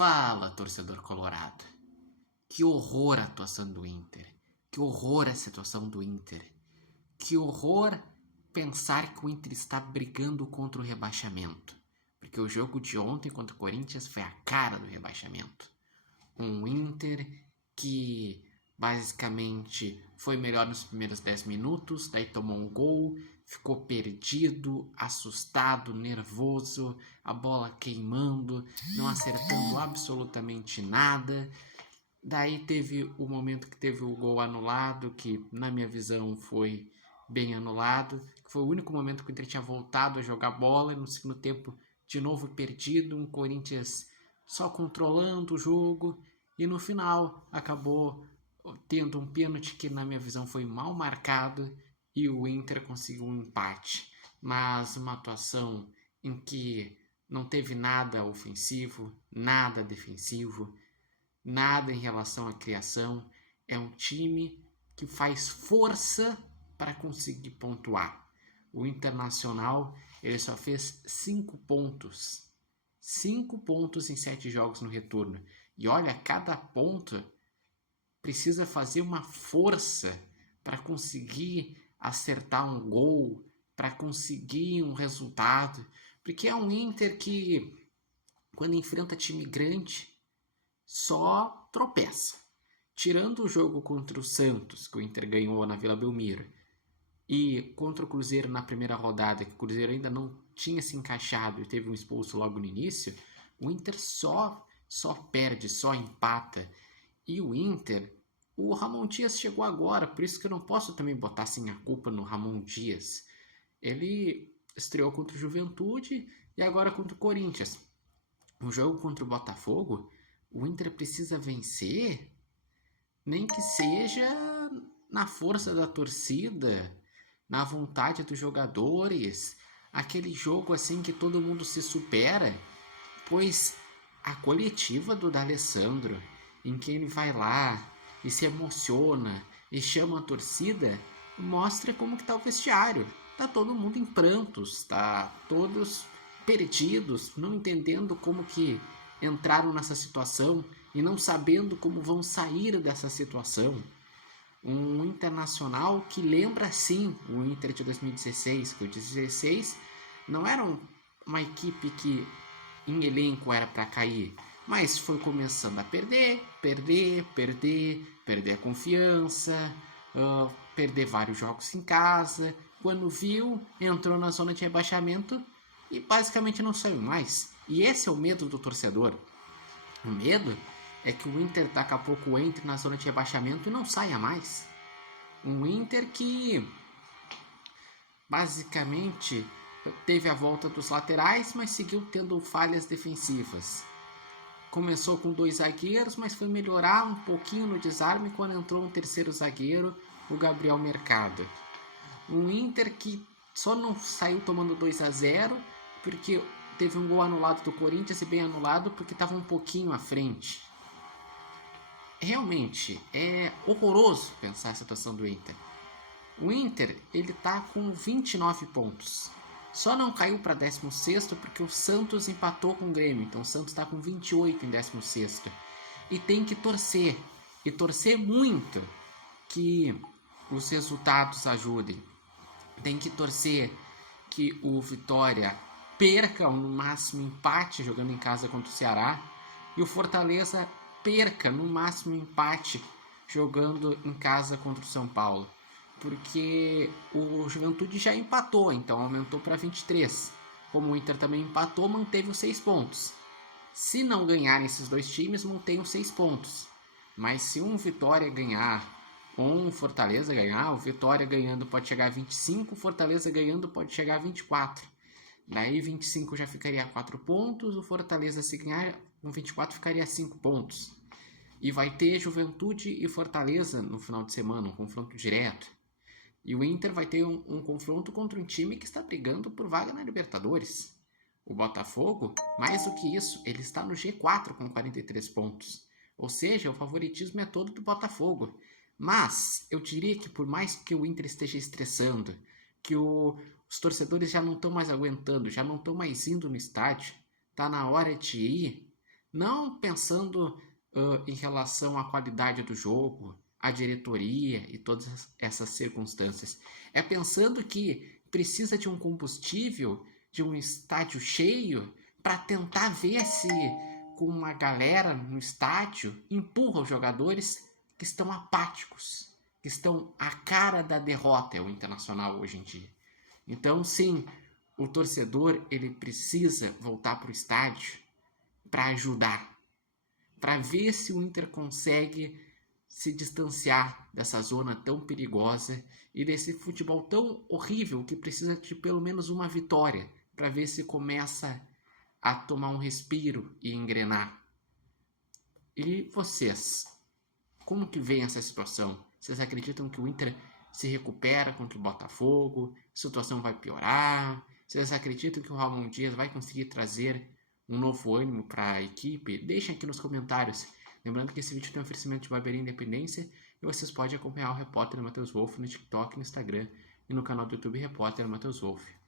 Fala, torcedor colorado. Que horror a atuação do Inter. Que horror a situação do Inter. Que horror pensar que o Inter está brigando contra o rebaixamento. Porque o jogo de ontem contra o Corinthians foi a cara do rebaixamento. Um Inter que basicamente foi melhor nos primeiros 10 minutos, daí tomou um gol, ficou perdido, assustado, nervoso, a bola queimando, não acertando absolutamente nada. Daí teve o momento que teve o gol anulado, que na minha visão foi bem anulado, que foi o único momento que o Inter tinha voltado a jogar bola, e no segundo tempo de novo perdido, um Corinthians só controlando o jogo, e no final acabou tendo um pênalti que na minha visão foi mal marcado e o Inter conseguiu um empate. Mas uma atuação em que não teve nada ofensivo, nada defensivo, nada em relação à criação. É um time que faz força para conseguir pontuar. O Internacional ele só fez 5 pontos. 5 pontos em 7 jogos no retorno. E olha, cada ponto precisa fazer uma força para conseguir acertar um gol, para conseguir um resultado. Porque é um Inter que, quando enfrenta time grande, só tropeça. Tirando o jogo contra o Santos, que o Inter ganhou na Vila Belmiro, e contra o Cruzeiro na primeira rodada, que o Cruzeiro ainda não tinha se encaixado e teve um expulso logo no início, o Inter só perde, só empata. E o Inter, o Ramon Dias chegou agora, por isso que eu não posso também botar assim a culpa no Ramon Dias. Ele estreou contra o Juventude e agora contra o Corinthians. Um jogo contra o Botafogo, o Inter precisa vencer, nem que seja na força da torcida, na vontade dos jogadores, aquele jogo assim que todo mundo se supera, pois a coletiva do D'Alessandro, em que ele vai lá e se emociona e chama a torcida, mostra como que tá o vestiário. Tá todo mundo em prantos, tá todos perdidos, não entendendo como que entraram nessa situação e não sabendo como vão sair dessa situação. Um Internacional que lembra sim o Inter de 2016, que o 2016 não era uma equipe que em elenco era para cair, mas foi começando a perder a confiança, perder vários jogos em casa. Quando viu, entrou na zona de rebaixamento e basicamente não saiu mais. E esse é o medo do torcedor. O medo é que o Inter daqui a pouco entre na zona de rebaixamento e não saia mais. Um Inter que basicamente teve a volta dos laterais, mas seguiu tendo falhas defensivas. Começou com 2 zagueiros, mas foi melhorar um pouquinho no desarme quando entrou um terceiro zagueiro, o Gabriel Mercado. Um Inter que só não saiu tomando 2-0 porque teve um gol anulado do Corinthians, e bem anulado porque estava um pouquinho à frente. Realmente é horroroso pensar a situação do Inter. O Inter ele está com 29 pontos. Só não caiu para 16º porque o Santos empatou com o Grêmio. Então o Santos está com 28 em 16º. E tem que torcer. E torcer muito que os resultados ajudem. Tem que torcer que o Vitória perca ou no máximo empate jogando em casa contra o Ceará. E o Fortaleza perca no máximo empate jogando em casa contra o São Paulo. Porque o Juventude já empatou, então aumentou para 23. Como o Inter também empatou, manteve os 6 pontos. Se não ganharem esses dois times, mantém os 6 pontos. Mas se um Vitória ganhar ou um Fortaleza ganhar, o Vitória ganhando pode chegar a 25, o Fortaleza ganhando pode chegar a 24. Daí 25 já ficaria a 4 pontos, o Fortaleza se ganhar com 24 ficaria a 5 pontos. E vai ter Juventude e Fortaleza no final de semana, um confronto direto. E o Inter vai ter um confronto contra um time que está brigando por vaga na Libertadores. O Botafogo, mais do que isso, ele está no G4 com 43 pontos. Ou seja, o favoritismo é todo do Botafogo. Mas eu diria que por mais que o Inter esteja estressando, que os torcedores já não estão mais aguentando, já não estão mais indo no estádio, tá na hora de ir, Não pensando em relação à qualidade do jogo, à diretoria e todas essas circunstâncias. É pensando que precisa de um combustível, de um estádio cheio, para tentar ver se com uma galera no estádio empurra os jogadores que estão apáticos, que estão à cara da derrota, é o Internacional hoje em dia. Então, sim, o torcedor ele precisa voltar para o estádio para ajudar, para ver se o Inter consegue se distanciar dessa zona tão perigosa e desse futebol tão horrível que precisa de pelo menos uma vitória para ver se começa a tomar um respiro e engrenar. E vocês, como que vem essa situação? Vocês acreditam que o Inter se recupera contra o Botafogo? A situação vai piorar? Vocês acreditam que o Ramon Dias vai conseguir trazer um novo ânimo para a equipe? Deixem aqui nos comentários. Lembrando que esse vídeo tem um oferecimento de Barbearia Independência e vocês podem acompanhar o Repórter Matheus Wolff no TikTok, no Instagram e no canal do YouTube Repórter Matheus Wolff.